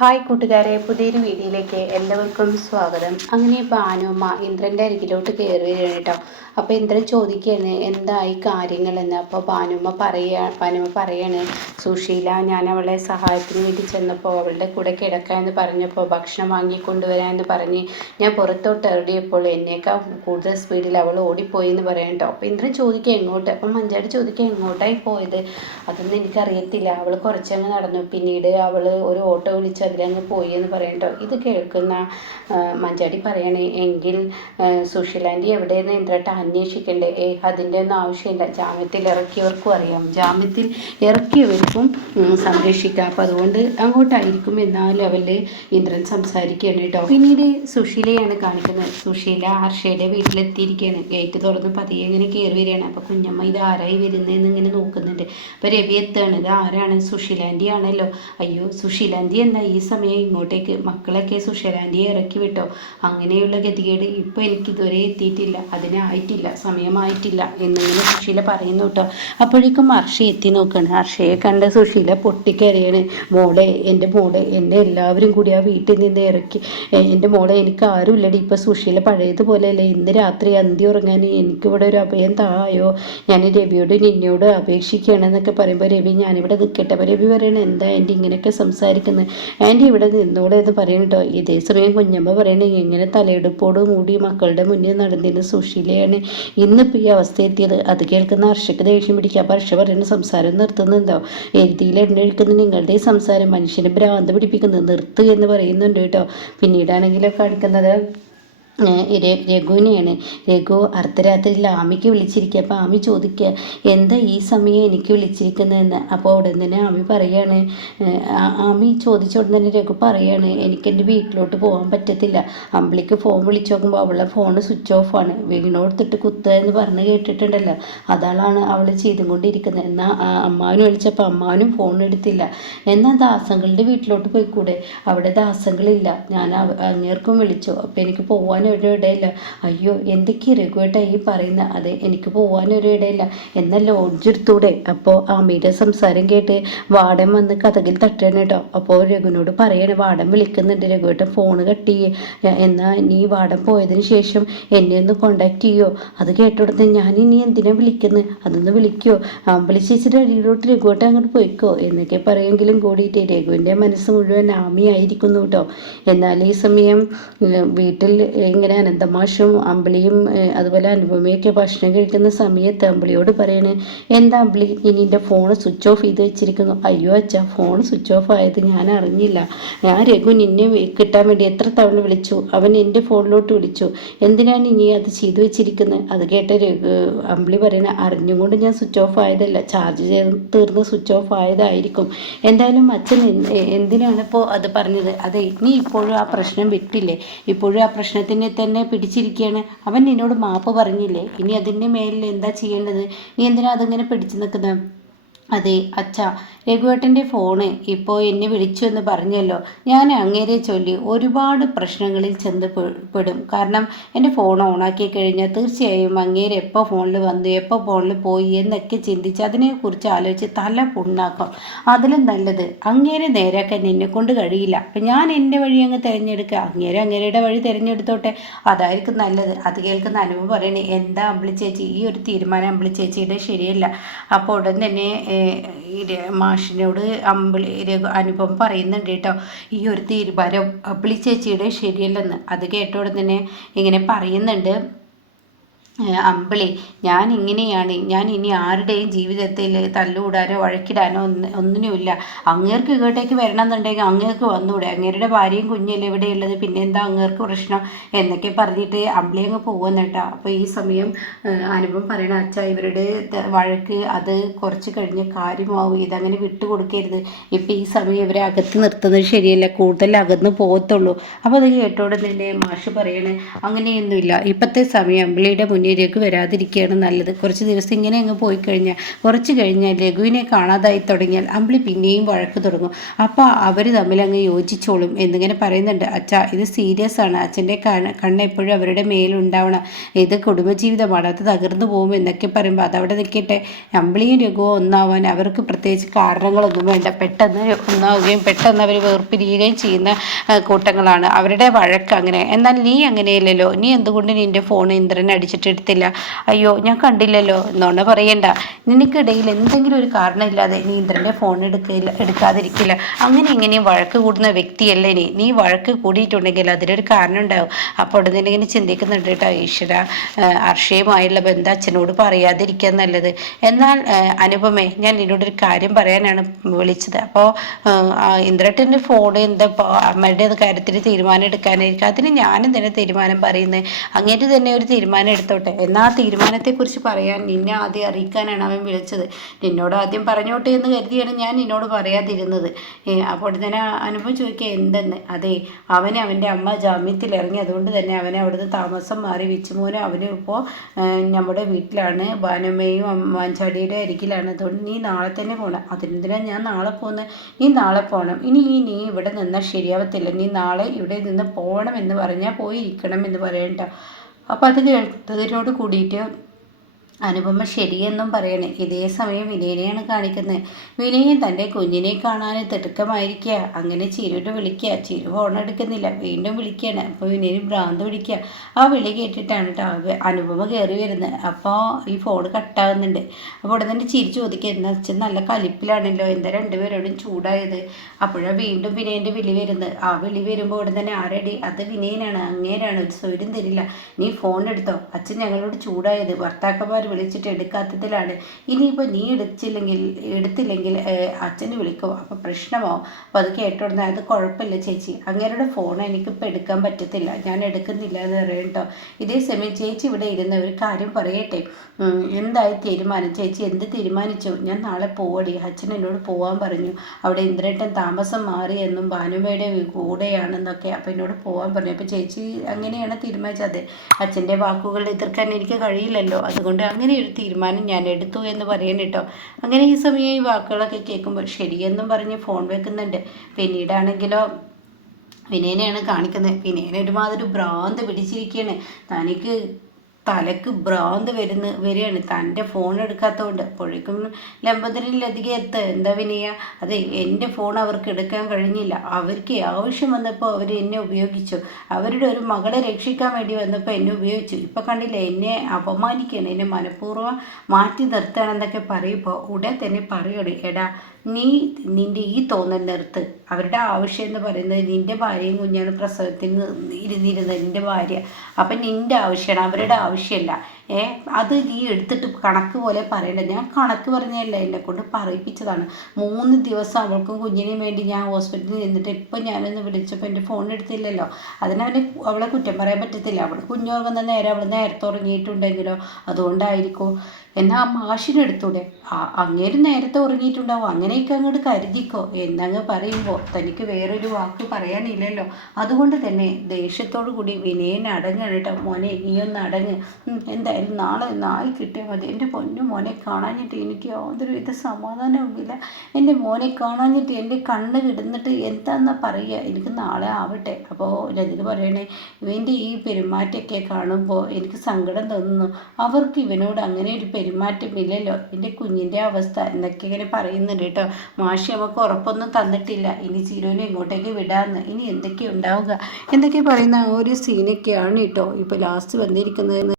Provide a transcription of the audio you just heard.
Hi കൂട്ടുകാരെ, പുതിയൊരു വീഡിയോയിലേക്ക് എല്ലാവർക്കും സ്വാഗതം. അങ്ങനെ ഭാനുമ്മ ഇന്ദ്രൻ്റെ അരികിലോട്ട് കയറി വരികയാണ് കേട്ടോ. അപ്പോൾ ഇന്ദ്രൻ ചോദിക്കുകയാണ് എന്തായി കാര്യങ്ങളെന്ന്. അപ്പോൾ ഭാനുമ്മ പറയാണ്, സുശീല ഞാൻ അവളെ സഹായത്തിന് വേണ്ടി ചെന്നപ്പോൾ അവളുടെ കൂടെ കിടക്കാമെന്ന് പറഞ്ഞപ്പോൾ ഭക്ഷണം വാങ്ങിക്കൊണ്ടുവരാമെന്ന് പറഞ്ഞ് ഞാൻ പുറത്തോട്ട് ഇറങ്ങിയപ്പോൾ എന്നേക്കാൾ കൂടുതൽ സ്പീഡിൽ അവൾ ഓടിപ്പോയി എന്ന് പറയാം കേട്ടോ. അപ്പോൾ ഇന്ദ്രൻ ചോദിക്കുക എങ്ങോട്ട്. അപ്പം മഞ്ചാടി ചോദിക്കുക എങ്ങോട്ടായി പോയത്. അതൊന്നും എനിക്കറിയത്തില്ല, അവൾ കുറച്ചങ്ങ് നടന്നു, പിന്നീട് അവൾ ഒരു ഓട്ടോ വിളിച്ച് അതിലങ്ങ് പോയി എന്ന് പറയട്ടോ. ഇത് കേൾക്കുന്ന മഞ്ചാടി പറയണേ, എങ്കിൽ സുശീലാൻറ്റി എവിടെയെന്ന് ഇന്ദ്രട്ട അന്വേഷിക്കണ്ടേ? അതിൻ്റെ ഒന്നും ആവശ്യമില്ല, ജാമ്യത്തിൽ ഇറക്കിയവർക്കും അറിയാം, ജാമ്യത്തിൽ ഇറക്കിയവർക്കും സംരക്ഷിക്കാം, അപ്പം അതുകൊണ്ട് അങ്ങോട്ടായിരിക്കും എന്ന ലെവലിൽ ഇന്ദ്രൻ സംസാരിക്കുകയാണ് കേട്ടോ. പിന്നീട് സുശീലയാണ് കാണിക്കുന്നത്. സുശീല ഹർഷയുടെ വീട്ടിലെത്തിയിരിക്കുകയാണ്. ഗേറ്റ് തുറന്ന് പതിയെ ഇങ്ങനെ കയറി വരികയാണ്. അപ്പോൾ കുഞ്ഞമ്മ ഇത് ആരായി വരുന്നതെന്ന് ഇങ്ങനെ നോക്കുന്നുണ്ട്. അപ്പോൾ രവി എത്താണ്. ഇത് ആരാണ്? സുശീലാൻറ്റി ആണല്ലോ. അയ്യോ, സുശീലാൻറ്റി എന്താ ഈ സമയം ഇങ്ങോട്ടേക്ക്? മക്കളൊക്കെ സുശീലാൻറ്റിയെ ഇറക്കി വിട്ടോ? അങ്ങനെയുള്ള ഗതികേട് ഇപ്പോൾ എനിക്കിതുവരെ എത്തിയിട്ടില്ല, അതിനായിട്ടില്ല, സമയമായിട്ടില്ല എന്നിങ്ങനെ സുശീല പറയുന്നു കേട്ടോ. അപ്പോഴേക്കും ഹർഷ എത്തി നോക്കുകയാണ്. ഹർഷയെ കണ്ട് സുശീല പൊട്ടിക്കരയാണ്. മോളെ, എൻ്റെ മോളെ, എന്നെ എല്ലാവരും കൂടി ആ വീട്ടിൽ നിന്ന് ഇറക്കി. എൻ്റെ മോളെ, എനിക്ക് ആരും ഇല്ലടി. ഇപ്പോൾ സുശീല പഴയതുപോലെയല്ലേ. ഇന്ന് രാത്രി അന്തി ഉറങ്ങാൻ എനിക്കിവിടെ ഒരു അഭയം തായോ. ഞാൻ രവിയോട് നിന്നോട് അപേക്ഷിക്കുകയാണെന്നൊക്കെ പറയുമ്പോൾ രവി ഞാനിവിടെ നിൽക്കട്ടെ. അപ്പോൾ രവി പറയണേ, എന്താ ആൻറ്റി ഇങ്ങനെയൊക്കെ സംസാരിക്കുന്നത്? ആൻറ്റി ഇവിടെ നിന്നോടെ എന്ന് പറയണട്ടോ. ഇതേ സമയം കുഞ്ഞമ്മ പറയണേ, എങ്ങനെ തലയെടുപ്പോട് മൂടി മക്കളുടെ മുന്നിൽ നടന്നിരുന്ന സുശീലയാണ് ഇന്നിപ്പോൾ ഈ അവസ്ഥ എത്തിയത്. അത് കേൾക്കുന്ന ഹർഷയ്ക്ക് ദേഷ്യം പിടിക്കുക. അപ്പോൾ ഹർഷ പറയുന്ന സംസാരം നിർത്തുന്നുണ്ടോ? എഴുതിയിൽ എണ്ണയൊഴിക്കുന്ന നിങ്ങളുടെ സംസാരം മനുഷ്യനെ ഭ്രാന്ത് പിടിപ്പിക്കുന്നത് നിർത്ത് എന്ന് പറയുന്നുണ്ട് കേട്ടോ. പിന്നീടാണെങ്കിലോ കാണിക്കുന്നത് രഘുവിനെയാണ്. രഘു അർദ്ധരാത്രി ആമിക്ക് വിളിച്ചിരിക്കുക. അപ്പോൾ ആമി ചോദിക്കുക, എന്താ ഈ സമയം എനിക്ക് വിളിച്ചിരിക്കുന്നതെന്ന്. അപ്പോൾ ഉടൻ തന്നെ ആമി പറയാണ്, ആമി ചോദിച്ച ഉടൻ തന്നെ രഘു പറയാണ്, എനിക്കെൻ്റെ വീട്ടിലോട്ട് പോകാൻ പറ്റത്തില്ല. അമ്പിളിക്ക് ഫോൺ വിളിച്ചു നോക്കുമ്പോൾ അവളുടെ ഫോൺ സ്വിച്ച് ഓഫാണ്, വീണോടുത്തിട്ട് കുത്തുക എന്ന് പറഞ്ഞ് കേട്ടിട്ടുണ്ടല്ലോ, അതാണ് അവൾ ചെയ്തും കൊണ്ടിരിക്കുന്നത്. എന്നാൽ അമ്മാവന് വിളിച്ചപ്പോൾ അമ്മാവനും ഫോൺ എടുത്തില്ല. എന്നാൽ ദാസങ്ങളുടെ വീട്ടിലോട്ട് പോയിക്കൂടെ? അവിടെ ദാസങ്ങളില്ല. ഞാൻ അങ്ങേർക്കും വിളിച്ചു, അപ്പോൾ എനിക്ക് പോകാൻ ഒരു ഇടയില്ല. അയ്യോ, എന്തൊക്കെ രഘുവേട്ടാ ഈ പറയുന്ന? അതെ, എനിക്ക് പോകാനൊരു ഇടയില്ല. എന്നാൽ ലോഡ്ജ് എടുത്തൂടെ? അപ്പോൾ അമ്മയുടെ സംസാരം കേട്ട് വാടൻ വന്ന് കഥകിൽ തട്ടണം കേട്ടോ. അപ്പോൾ രഘുവിനോട് പറയണേ, വാടൻ വിളിക്കുന്നുണ്ട്, രഘുവേട്ടൻ ഫോണ് കട്ട് ചെയ്യേ. എന്നാൽ നീ വാടൻ പോയതിന് ശേഷം എന്നെ ഒന്ന് കോണ്ടാക്ട് ചെയ്യോ? അത് കേട്ടോടത്ത് ഞാൻ ഇനി എന്തിനാ വിളിക്കുന്നത്, അതൊന്ന് വിളിക്കുമോ? വിളിച്ചിട്ട് അടിയിലോട്ട് രഘുവേട്ടൻ അങ്ങോട്ട് പോയിക്കോ എന്നൊക്കെ പറയുമെങ്കിലും കൂടിയിട്ട് രഘുവിൻ്റെ മനസ്സ് മുഴുവൻ ആമിയായിരിക്കുന്നു കേട്ടോ. എന്നാൽ ഈ സമയം വീട്ടിൽ ഇങ്ങനെ അനന്തമാഷും അമ്പിളിയും അതുപോലെ അനുപമയൊക്കെ ഭക്ഷണം കഴിക്കുന്ന സമയത്ത് അമ്പിളിയോട് പറയണേ, എന്താ അമ്പിളി ഇനി എൻ്റെ ഫോൺ സ്വിച്ച് ഓഫ് ചെയ്ത് വെച്ചിരിക്കുന്നു? അയ്യോ അച്ഛാ, ഫോൺ സ്വിച്ച് ഓഫ് ആയത് ഞാൻ അറിഞ്ഞില്ല. ഞാൻ രഘു നിന്നെ കിട്ടാൻ വേണ്ടി എത്ര തവണ വിളിച്ചു, അവൻ എൻ്റെ ഫോണിലോട്ട് വിളിച്ചു, എന്തിനാണ് ഇനി അത് ചെയ്തു വെച്ചിരിക്കുന്നത്? അത് കേട്ട അമ്പിളി പറയണേ, അറിഞ്ഞുകൊണ്ട് ഞാൻ സ്വിച്ച് ഓഫ് ആയതല്ല, ചാർജ് തീർന്ന് സ്വിച്ച് ഓഫ് ആയതായിരിക്കും. എന്തായാലും അച്ഛൻ എന്തിനാണിപ്പോൾ അത് പറഞ്ഞത്? അതെ, നീ ഇപ്പോഴും ആ പ്രശ്നം വിട്ടില്ലേ? ഇപ്പോഴും ആ പ്രശ്നത്തിനെ തന്നെ പിടിച്ചിരിക്കുകയാണ്. അവൻ നിന്നോട് മാപ്പ് പറഞ്ഞില്ലേ? ഇനി അതിൻ്റെ മേലിൽ എന്താ ചെയ്യേണ്ടത്? നീ എന്തിനാ അതിങ്ങനെ പിടിച്ചു നിൽക്കുന്നത്? അതെ അച്ഛാ, രഘുവേട്ടൻ്റെ ഫോണ് ഇപ്പോൾ എന്നെ വിളിച്ചു എന്ന് പറഞ്ഞല്ലോ. ഞാൻ അങ്ങേരെ ചൊല്ലി ഒരുപാട് പ്രശ്നങ്ങളിൽ ചെന്ന് പെടും. കാരണം എൻ്റെ ഫോൺ ഓണാക്കി കഴിഞ്ഞാൽ തീർച്ചയായും അങ്ങേരെ എപ്പോൾ ഫോണിൽ വന്നു, എപ്പോൾ ഫോണിൽ പോയി എന്നൊക്കെ ചിന്തിച്ച് അതിനെക്കുറിച്ച് ആലോചിച്ച് തല പുണ്ണാക്കും. അതിലും നല്ലത് അങ്ങേരെ നേരാക്കാൻ എന്നെ കൊണ്ട് കഴിയില്ല. അപ്പം ഞാൻ എൻ്റെ വഴി അങ്ങ് തിരഞ്ഞെടുക്കുക, അങ്ങേരുടെ വഴി തിരഞ്ഞെടുത്തോട്ടെ, അതായിരിക്കും നല്ലത്. അത് കേൾക്കുന്ന അനുഭവം പറയണേ, എന്താ അമ്പിളി ചേച്ചി, ഈ ഒരു തീരുമാനം അമ്പിളി ചേച്ചിയുടെ ശരിയല്ല. അപ്പോൾ ഉടൻ തന്നെ മാഷിനോട് അനുപം പറയുന്നുണ്ട് കേട്ടോ, ഈ ഒരു തീരുമാനം അമ്പിളി ചേച്ചിയുടെ ശരിയല്ലെന്ന്. അത് കേട്ടോടെ തന്നെ ഇങ്ങനെ പറയുന്നുണ്ട് അമ്പിളി, ഞാൻ ഇങ്ങനെയാണ്, ഞാൻ ഇനി ആരുടെയും ജീവിതത്തിൽ തല്ലുകൂടാനോ വഴക്കിടാനോ ഒന്നിനുമില്ല. അങ്ങേർക്ക് ഇങ്ങോട്ടേക്ക് വരണം എന്നുണ്ടെങ്കിൽ അങ്ങേർക്ക് വന്നൂടെ? അങ്ങേരുടെ ഭാര്യയും കുഞ്ഞല്ലേ ഇവിടെയുള്ളത്, പിന്നെ എന്താ അങ്ങേർക്ക് പ്രശ്നം എന്നൊക്കെ പറഞ്ഞിട്ട് അമ്പിളി അങ്ങ് പോകുന്ന കേട്ടോ. അപ്പോൾ ഈ സമയം അനുപം പറയണ, അച്ഛാ ഇവരുടെ വഴക്ക് അത് കുറച്ച് കഴിഞ്ഞ് കാര്യമാവും, ഇതങ്ങനെ വിട്ടുകൊടുക്കരുത്. ഇപ്പം ഈ സമയം ഇവരെ അകത്ത് നിർത്തുന്നത് ശരിയല്ല, കൂടുതൽ അകന്ന് പോകത്തുള്ളൂ. അപ്പോൾ അത് കേട്ടോടെ തന്നെ മാഷ് പറയണേ, അങ്ങനെയൊന്നുമില്ല, ഇപ്പോഴത്തെ സമയം അമ്പിളിയുടെ മുന്നിൽ രഘു വരാതിരിക്കുകയാണ് നല്ലത്. കുറച്ച് ദിവസം ഇങ്ങനെ അങ്ങ് പോയി കഴിഞ്ഞാൽ കുറച്ച് കഴിഞ്ഞാൽ രഘുവിനെ കാണാതായി തുടങ്ങിയാൽ അമ്പിളി പിന്നെയും വഴക്ക് തുടങ്ങും. അപ്പോൾ അവർ തമ്മിൽ അങ്ങ് യോജിച്ചോളും എന്നിങ്ങനെ പറയുന്നുണ്ട്. അച്ഛാ, ഇത് സീരിയസ് ആണ്. അച്ഛൻ്റെ കണ്ണ് എപ്പോഴും അവരുടെ മേലുണ്ടാവണം. ഇത് കുടുംബജീവിതമാണ്, അത് തകർന്നു പോകും എന്നൊക്കെ പറയുമ്പോൾ അതവിടെ നിൽക്കട്ടെ. അമ്പിളിയും രഘുവും ഒന്നാവാൻ അവർക്ക് പ്രത്യേകിച്ച് കാരണങ്ങളൊന്നും വേണ്ട. പെട്ടെന്ന് ഒന്നാവുകയും പെട്ടെന്ന് അവർ വേർപിരിയുകയും ചെയ്യുന്ന കൂട്ടങ്ങളാണ്. അവരുടെ വഴക്ക് അങ്ങനെ. എന്നാൽ നീ അങ്ങനെയല്ലല്ലോ. നീ എന്തുകൊണ്ട് നിൻ്റെ ഫോൺ ഇന്ദ്രൻ അടിച്ചിട്ടെടുത്തില്ല? അയ്യോ, ഞാൻ കണ്ടില്ലല്ലോ എന്നോണ്ട് പറയണ്ട. നിനക്കിടയിൽ എന്തെങ്കിലും ഒരു കാരണമില്ലാതെ നീ ഇന്ദ്രൻ്റെ ഫോൺ എടുക്കാതിരിക്കില്ല. അങ്ങനെ ഇങ്ങനെയും വഴക്ക് കൂടുന്ന വ്യക്തിയല്ലേ നീ വഴക്ക് കൂടിയിട്ടുണ്ടെങ്കിൽ അതിനൊരു കാരണം ഉണ്ടാവും. അപ്പോൾ ഉടനെ ഇങ്ങനെ ചിന്തിക്കുന്നുണ്ട് കേട്ടോ. ഈശ്വര, അർഷയുമായുള്ള ബന്ധം അച്ഛനോട് പറയാതിരിക്കാൻ നല്ലത്. എന്നാൽ അനുപമേ, ഞാൻ നിന്നോടൊരു കാര്യം പറയാനാണ് വിളിച്ചത്. അപ്പോൾ ഇന്ദ്രട്ടൻ്റെ ഫോൺ എന്താ അമ്മയുടെ കാര്യത്തിൽ തീരുമാനം എടുക്കാനായിരിക്കും. അതിന് ഞാനും തന്നെ തീരുമാനം പറയുന്നത്. അങ്ങേര് തന്നെ ഒരു തീരുമാനം എടുത്തോട്ടെ. എന്നാൽ ആ തീരുമാനത്തെക്കുറിച്ച് പറയാൻ നിന്നെ ആദ്യം അറിയിക്കാനാണ് അവൻ വിളിച്ചത്. നിന്നോട് ആദ്യം പറഞ്ഞോട്ടെ എന്ന് കരുതിയാണ് ഞാൻ നിന്നോട് പറയാതിരുന്നത്. അപ്പോൾ തന്നെ അനുഭവം ചോദിക്കുക എന്തെന്ന്. അതെ, അവന് അവൻ്റെ അമ്മ ജാമ്യത്തിൽ ഇറങ്ങി. അതുകൊണ്ട് തന്നെ അവനെ അവിടുന്ന് താമസം മാറി. വിച്ചുമോനും അവനും ഇപ്പോൾ നമ്മുടെ വീട്ടിലാണ്. ബാനമ്മയും മാഞ്ചാടിയുടെ അരികിലാണ്. അതുകൊണ്ട് നീ നാളെ തന്നെ പോകണം. അതിനെന്തിനാണ് ഞാൻ നാളെ പോകുന്നത്? നീ നാളെ പോകണം. നീ ഇവിടെ നിന്നാൽ ശരിയാവത്തില്ല. നീ നാളെ ഇവിടെ നിന്ന് പോകണം എന്ന് പറഞ്ഞാൽ പോയിരിക്കണം എന്ന് പറയണ്ട. അപ്പോൾ അത് കേട്ടതിനോട് കൂടിയിട്ട് അനുപമ ശരിയെന്നും പറയണേ. ഇതേ സമയം വിനയനെയാണ് കാണിക്കുന്നത്. വിനയൻ തൻ്റെ കുഞ്ഞിനെ കാണാൻ തിടുക്കമായിരിക്കുക. അങ്ങനെ ചിരുവിട്ട് വിളിക്കുക. ചിരു ഫോൺ എടുക്കുന്നില്ല. വീണ്ടും വിളിക്കുകയാണ്. അപ്പോൾ വിനയന് ഭ്രാന്ത് പിടിക്കുക. ആ വിളി കേട്ടിട്ടാണ് കേട്ടോ അനുപമ കയറി വരുന്നത്. അപ്പോൾ ഈ ഫോൺ കട്ടാകുന്നുണ്ട്. അപ്പോൾ ഉടനെ തന്നെ ചിരി ചോദിക്കുക, എന്താ വെച്ചാൽ നല്ല കലിപ്പിലാണല്ലോ, എന്താ രണ്ടുപേരോടും ചൂടായത്? അപ്പോഴാണ് വീണ്ടും വിനയൻ്റെ വിളി വരുന്നത്. ആ വിളി വരുമ്പോൾ ഉടനെ തന്നെ ആരടി? അത് വിനയനാണ്. അങ്ങേരാണ്. ഒരു സ്വരം തരില്ല. നീ ഫോൺ എടുത്തോ. അച്ഛൻ ഞങ്ങളോട് ചൂടായത് ഭർത്താക്കന്മാർ വിളിച്ചിട്ട് എടുക്കാത്തതിലാണ്. ഇനിയിപ്പോൾ നീ എടുത്തില്ലെങ്കിൽ അച്ഛന് വിളിക്കും. അപ്പോൾ പ്രശ്നമാവും. അപ്പോൾ അത് കേട്ടോടുന്ന അത് കുഴപ്പമില്ല ചേച്ചി, അങ്ങേരുടെ ഫോൺ എനിക്കിപ്പോൾ എടുക്കാൻ പറ്റത്തില്ല, ഞാൻ എടുക്കുന്നില്ല എന്ന് പറയും കേട്ടോ. ഇതേ സമയം ചേച്ചി ഇവിടെ ഇരുന്ന ഒരു കാര്യം പറയട്ടെ. എന്തായി തീരുമാനം? ചേച്ചി എന്ത് തീരുമാനിച്ചു? ഞാൻ നാളെ പോവടി. അച്ഛൻ എന്നോട് പോകാൻ പറഞ്ഞു. അവിടെ ഇന്ദ്രേട്ടൻ താമസം മാറിയെന്നും ഭാനുമയുടെ കൂടെയാണെന്നൊക്കെ. അപ്പോൾ എന്നോട് പോകാൻ പറഞ്ഞു. അപ്പോൾ ചേച്ചി അങ്ങനെയാണ് തീരുമാനിച്ചത്. അച്ഛൻ്റെ വാക്കുകൾ എതിർക്കാൻ എനിക്ക് കഴിയില്ലല്ലോ. അതുകൊണ്ട് അങ്ങനെ ഒരു തീരുമാനം ഞാൻ എടുത്തു എന്ന് പറയണം കേട്ടോ. അങ്ങനെ ഈ സമയം ഈ വാക്കുകളൊക്കെ കേൾക്കുമ്പോൾ ശരിയെന്നും പറഞ്ഞ് ഫോൺ വെക്കുന്നുണ്ട്. പിന്നീടാണെങ്കിലോ വിനയനെയാണ് കാണിക്കുന്നത്. വിനയനെ ഒരുമാതിരി ഭ്രാന്ത് പിടിച്ചിരിക്കുകയാണ്. തനിക്ക് തലക്ക് ഭ്രാന്ത് വരികയാണ് തൻ്റെ ഫോൺ എടുക്കാത്തതുകൊണ്ട്. അപ്പോഴേക്കും ലംബോദരനിലധികം എന്താ വിനയ? അതെ, എൻ്റെ ഫോൺ അവർക്ക് എടുക്കാൻ കഴിഞ്ഞില്ല. അവർക്ക് ആവശ്യം വന്നപ്പോൾ അവർ എന്നെ ഉപയോഗിച്ചു. അവരുടെ ഒരു മകളെ രക്ഷിക്കാൻ വേണ്ടി വന്നപ്പോൾ എന്നെ ഉപയോഗിച്ചു. ഇപ്പം കണ്ടില്ല, എന്നെ അപമാനിക്കുകയാണ്, എന്നെ മനഃപൂർവ്വം മാറ്റി നിർത്തുകയാണെന്നൊക്കെ പറയുമ്പോൾ ഉടൻ തന്നെ പറയണേ, എടാ നീ നിൻ്റെ ഈ തോന്നൽ നിർത്ത്. അവരുടെ ആവശ്യം എന്ന് പറയുന്നത് നിൻ്റെ ഭാര്യയും കുഞ്ഞാണ് പ്രസവത്തിന് ഇരുന്നിരുന്നത്, നിൻ്റെ ഭാര്യ. അപ്പം നിൻ്റെ ആവശ്യമാണ്, അവരുടെ ആവശ്യമല്ല. അത് നീ എടുത്തിട്ട് കണക്ക് പോലെ പറയണ്ട. ഞാൻ കണക്ക് പറഞ്ഞതല്ല, എന്നെ കൊണ്ട് പറയിപ്പിച്ചതാണ്. 3 ദിവസം അവൾക്കും കുഞ്ഞിനും വേണ്ടി ഞാൻ ഹോസ്പിറ്റലിൽ നിന്നിട്ട് ഇപ്പം ഞാനൊന്ന് വിളിച്ചപ്പോൾ എൻ്റെ ഫോൺ എടുത്തില്ലല്ലോ. അവളെ കുറ്റം പറയാൻ പറ്റത്തില്ല. അവൾ കുഞ്ഞുറങ്ങുന്ന നേരം അവൾ നേരത്തെ ഉറങ്ങിയിട്ടുണ്ടെങ്കിലോ, അതുകൊണ്ടായിരിക്കും. എന്നാൽ ആ മാഷിനെടുത്തൂടെ? അങ്ങേരും നേരത്തെ ഉറങ്ങിയിട്ടുണ്ടാവും. അങ്ങനെയൊക്കെ അങ്ങോട്ട് കരുതിക്കോ എന്നങ്ങ് പറയുമ്പോൾ തനിക്ക് വേറൊരു വാക്ക് പറയാനില്ലല്ലോ. അതുകൊണ്ട് തന്നെ ദേഷ്യത്തോടു കൂടി വിനയൻ അടങ്ങണം കേട്ടോ. മോനെ, നീയൊന്ന് അടങ്ങ്. എന്തായാലും നാളെ കിട്ടിയാൽ മതി. എൻ്റെ പൊന്നു മോനെ കാണാഞ്ഞിട്ട് എനിക്ക് യാതൊരു വിധ സമാധാനവുമില്ല. എൻ്റെ മോനെ കാണാഞ്ഞിട്ട് എൻ്റെ കണ്ണ് കിടന്നിട്ട് എന്താണെന്നാ പറയുക. എനിക്ക് നാളെ ആവട്ടെ. അപ്പോൾ രജിത് പറയണേ, ഇവൻ്റെ ഈ പെരുമാറ്റമൊക്കെ കാണുമ്പോൾ എനിക്ക് സങ്കടം തോന്നുന്നു. അവർക്ക് ഇവനോട് അങ്ങനെ ഒരു പെരുമാറ്റമില്ലല്ലോ. എൻ്റെ കുഞ്ഞിൻ്റെ അവസ്ഥ എന്നൊക്കെ ഇങ്ങനെ പറയുന്നുണ്ട് കേട്ടോ. മാഷി നമുക്ക് ഉറപ്പൊന്നും തന്നിട്ടില്ല ഇനി ചിരുവിനെ ഇങ്ങോട്ടേക്ക് വിടാമെന്ന്. ഇനി എന്തൊക്കെ ഉണ്ടാവുക എന്നൊക്കെ പറയുന്ന ആ ഒരു സീനൊക്കെയാണ് കേട്ടോ ഇപ്പോൾ ലാസ്റ്റ് വന്നിരിക്കുന്നത്.